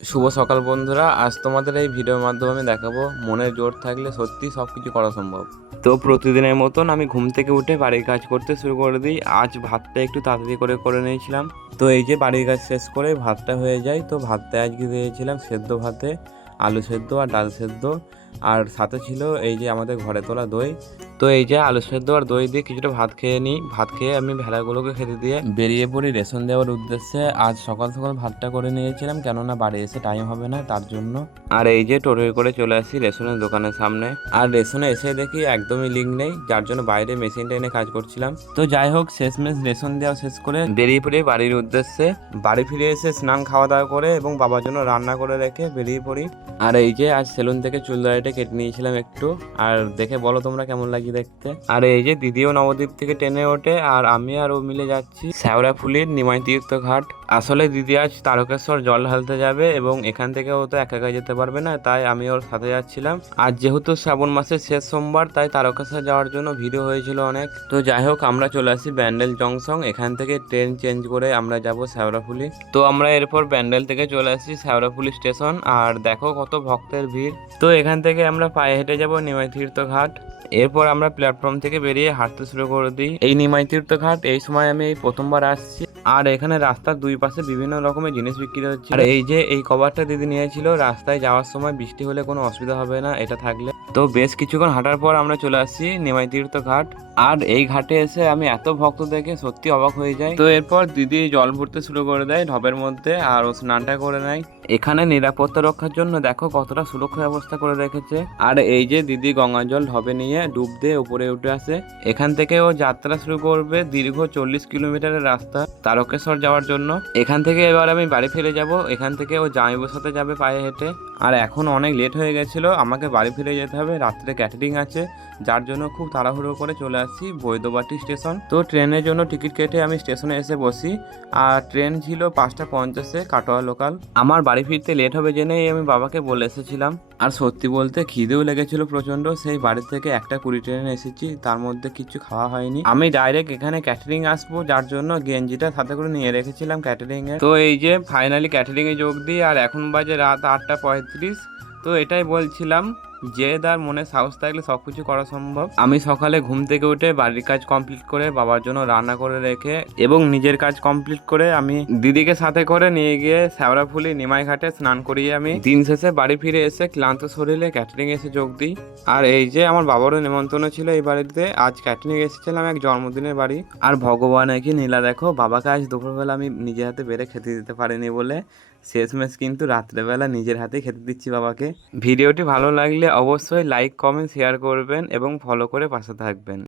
শুভ সকাল বন্ধুরা, আজ তোমাদের এই ভিডিওর মাধ্যমে আমি দেখাবো মনের জোর থাকলে সত্যি সব কিছু করা সম্ভব। তো প্রতিদিনের মতন আমি ঘুম থেকে উঠে বাড়ির কাজ করতে শুরু করে দিই। আজ ভাতটা একটু তাড়াতাড়ি করে নিয়েছিলাম। তো এই যে বাড়ির কাজ শেষ করে ভাতটা হয়ে যায়, তো ভাতটা আজকে দিয়েছিলাম সেদ্ধ ভাতে আলু সেদ্ধ আর ডাল সেদ্ধ, আর সাথে ছিল এই যে আমাদের ঘরে তোলা দই। তো এই যে আলু সেদ্ধ আর দই দিয়ে কিছুটা ভাত খেয়ে নিই। ভাত খেয়ে আমি ভেড়াগুলোকে খেতে দিয়ে বেরিয়ে পড়ি রেশন দেওয়ার উদ্দেশ্যে। আজ সকাল সকাল ভাতটা করে নিয়েছিলাম, কেননা বাড়ি এসে টাইম হবে না তার জন্য। আর এই যে টোটোয় করে চলে আসি রেশনের দোকানের সামনে। আর রেশনে এসে দেখি একদমই লিঙ্ক নেই, যার জন্য বাইরে মেশিনটা এনে কাজ করছিলাম। তো যাই হোক, শেষমেশ রেশন দেওয়া শেষ করে বেরিয়ে পড়ি বাড়ির উদ্দেশ্যে। বাড়ি ফিরে এসে স্নান খাওয়া দাওয়া করে এবং বাবার জন্য রান্না করে রেখে বেরিয়ে পড়ি। আর এই যে আজ সেলুন থেকে চুল দাড়িটা কেটে নিয়েছিলাম একটু, আর দেখে বলো তোমরা কেমন লাগছে দেখতে। আর এই যে দিদিও নবদ্বীপ থেকে ট্রেনে ওঠে, আর আমি আর ও মিলে যাচ্ছি শ্যাওড়াফুলির নিমাই তীর্থ ঘাট। আসলে দিদি আজ তারকেশ্বর জল ঢালতে যাবে এবং এখান থেকে ও তো একা একা যেতে পারবে না, তাই আমি ওর সাথে যাচ্ছিলাম। আর যেহেতু শ্রাবণ মাসের শেষ সোমবার, তাই তারকেশ্বর যাওয়ার জন্য ভিড় হয়েছিল অনেক। তো যাই হোক, আমরা চলে আসি ব্যান্ডেল জংশন। এখান থেকে ট্রেন চেঞ্জ করে আমরা যাব শ্যাওড়াফুলি। তো আমরা এরপর ব্যান্ডেল থেকে চলে আসি শ্যাওড়াফুলি স্টেশন। আর দেখো কত ভক্তের ভিড়। তো এখান থেকে আমরা পায়ে হেঁটে যাব নিমাই তীর্থ ঘাট। এরপর আমরা প্ল্যাটফর্ম থেকে বেরিয়ে হাঁটতে শুরু করে দিই এই নিমাই তীর্থ ঘাট। এই সময় আমি এই প্রথমবার আসছি। আর এখানে রাস্তার দুই পাশে বিভিন্ন রকমের জিনিস বিক্রি হচ্ছে। আর এই যে এই কভারটা দিদি নিয়েছিল, রাস্তায় যাওয়ার সময় বৃষ্টি হলে কোনো অসুবিধা হবে না এটা থাকলে। তো বেশ কিছুক্ষণ হাঁটার পর আমরা চলে আসছি নিমাই তীর্থ ঘাট। আর এই ঘাটে এসে আমি এত ভক্ত দেখে সত্যি অবাক হয়ে যাই। তো এরপর দিদি জল ভরতে শুরু করে দেয় ঢবের মধ্যে, আর ও স্নানটা করে নেয়। এখানে নিরাপত্তা রক্ষার জন্য দেখো কতটা সুরক্ষা ব্যবস্থা করে রেখেছে। আর এই যে দিদি গঙ্গা জল ঢবে নিয়ে ডুব দিয়ে উপরে উঠে আসে। এখান থেকে ও যাত্রা শুরু করবে দীর্ঘ 40 কিলোমিটারের রাস্তা তারকেশ্বর যাওয়ার জন্য। এখান থেকে এবার আমি বাড়ি ফিরে যাব। এখান থেকে ও জামাইবাবুর সাথে যাবে পায়ে হেঁটে। আর এখন অনেক লেট হয়ে গেছিল, আমাকে বাড়ি ফিরে যেতে হবে, রাত্রে ক্যাটারিং আছে, যার জন্য খুব তাড়াহুড়ো করে চলে আসছি বৈদ্যবাটি স্টেশন। তো ট্রেনের জন্য টিকিট কেটে আমি স্টেশনে এসে বসি। আর ট্রেন ছিল 5:50 কাটোয়া লোকাল। আমার বাড়ি ফিরতে লেট হবে জেনেই আমি বাবাকে বলে এসেছিলাম। আর সত্যি বলতে খিদেও লেগেছিল প্রচন্ড। সেই বাড়ি থেকে 1:20 ট্রেনে এসেছি, তার মধ্যে কিছু খাওয়া হয়নি। আমি ডাইরেক্ট এখানে ক্যাটারিং আসবো, যার জন্য গেঞ্জিটা সাথে করে নিয়ে রেখেছিলাম ক্যাটারিং এ। তো এই যে ফাইনালি ক্যাটারিং এ যোগ দিই, আর এখন বাজে রাত 8:35। তো এটাই বলছিলাম, যে তার মনে সাহস থাকলে সবকিছু করা সম্ভব। আমি সকালে ঘুম থেকে উঠে বাড়ির কাজ কমপ্লিট করে বাবার জন্য রান্না করে রেখে এবং নিজের কাজ কমপ্লিট করে আমি দিদিকে সাথে করে নিয়ে গিয়ে শ্যাওড়াফুলি নিমাই ঘাটে স্নান করিয়ে আমি দিন শেষে বাড়ি ফিরে এসে ক্লান্ত শরীরে ক্যাটারিং এসে যোগ দিই। আর এই যে আমার বাবারও নিমন্ত্রণ ছিল এই বাড়িতে। আজ ক্যাটারিং এসেছিলাম এক জন্মদিনের বাড়ি। আর ভগবান কি নীলা দেখো, বাবাকে আজ দুপুরবেলা আমি নিজের হাতে বেড়ে খেতে দিতে পারিনি বলে শেষমেশ কিন্তু রাত্রেবেলা নিজের হাতেই খেতে দিচ্ছি বাবাকে। ভিডিওটি ভালো লাগলে অবশ্যই লাইক কমেন্ট শেয়ার করবেন এবং ফলো করে পাশে থাকবেন।